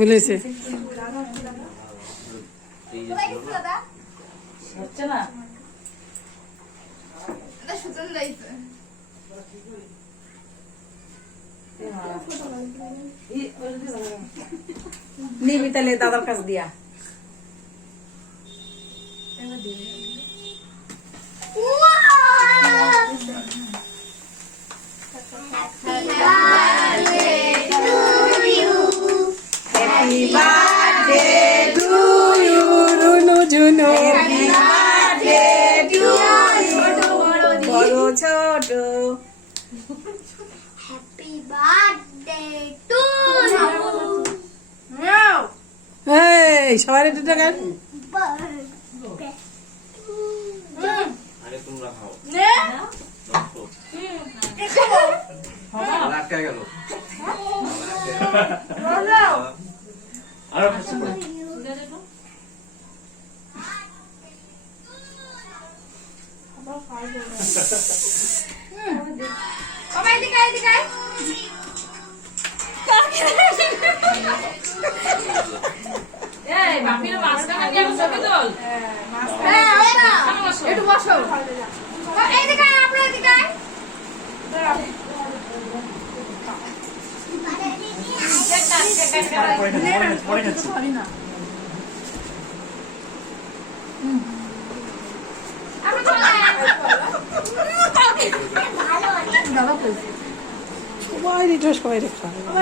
বলেছে নিবি তাহলে দাদার কাছ দিয়া Happy birthday to you, Runu Juno. Happy birthday to you, বড় ছোট। Happy birthday to you. এই সবাই একটু টাকা Birthday. আরে তোমরা খাও নে? আটকে গেল আর কিছু বাবা এদিকে এদিকে এই বাপির মাছখানা দিয়ে ছবি তোল হ্যাঁ ওরা একটু বসো এদিকে আপনি এদিকে পরে খাচ্ছি আপনি চলে সবাই রেখা